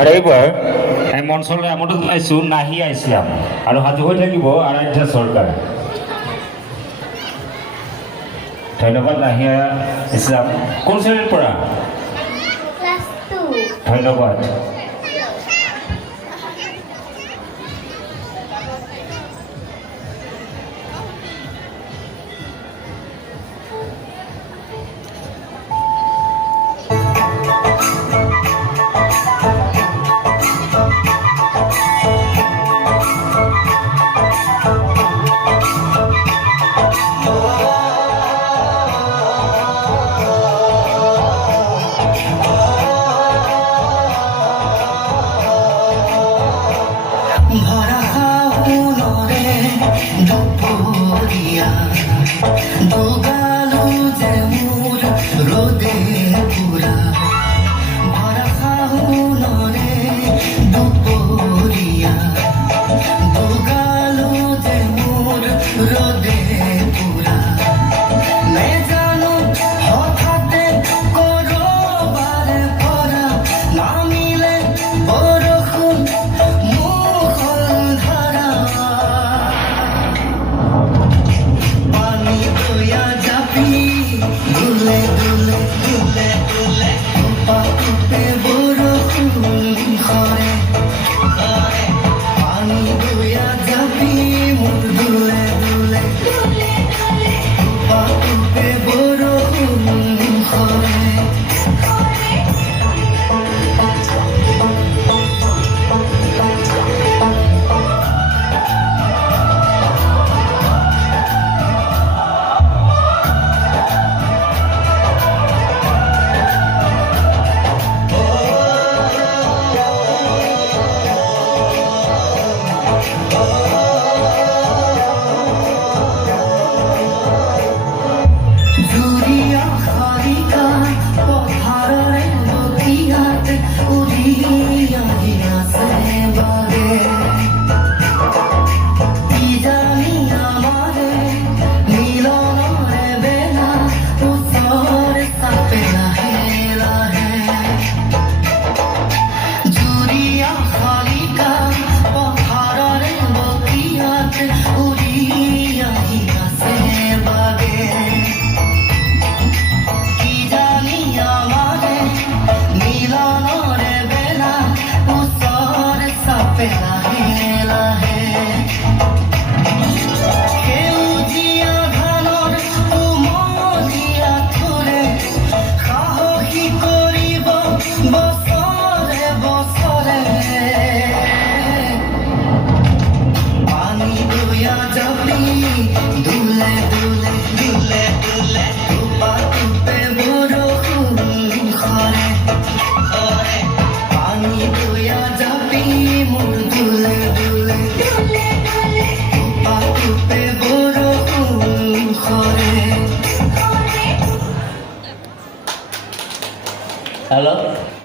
আৰু এইবাৰ এই মঞ্চলৈ আমোদত জনাইছোঁ নাহিয়া ইছলাম আৰু সাজু হৈ থাকিব আৰাধ্যা চৰকাৰ। ধন্যবাদ নাহিয়া ইছলাম। কোন শ্ৰেণীৰ পৰা? ধন্যবাদ। ভরা হাউনরে দুপুরিয়া দুগালু যে মুর রোদে পুরা ভরা হাউনরে দুপুরিয়া দুগালু যে মুর রোদে পুরা মে জানো হঠাতে করবার পরা না মিলে বরখুন দুলে দুলে দুলে দুলে পাকুপে বরখুন ঘরে ঘরে পানি বইয়া যাবি মোর দুলে দুলে পাকুপে বরখুন ঘরে জুরিয়া খারিকা পথারে বকিয়াতে উড়িয়া গিয়াছে বাগে কি জানি আমারে মিলনরে বেলা উসরে সাপে লাহে লাহে জুরিয়া খারিকা পথারে বকিয়াতে উড়িয়া গিয়াছে বাগে মিলনরে বেলা উসরে সাপে লাহে লাহে সেউজীয়া ধানৰ কুমলীয়া থোৰে সাহসী কৰিব বছৰে বছৰে পানী বৈয়া যাবি দুলে দুলে দুলে দুলে টোপে বৰষুণ ঘৰে ঘৰে পানী বৈয়া যাবি মোৰ দুলে দুলে টোপে বৰষুণ ঘৰে। হ্যালো।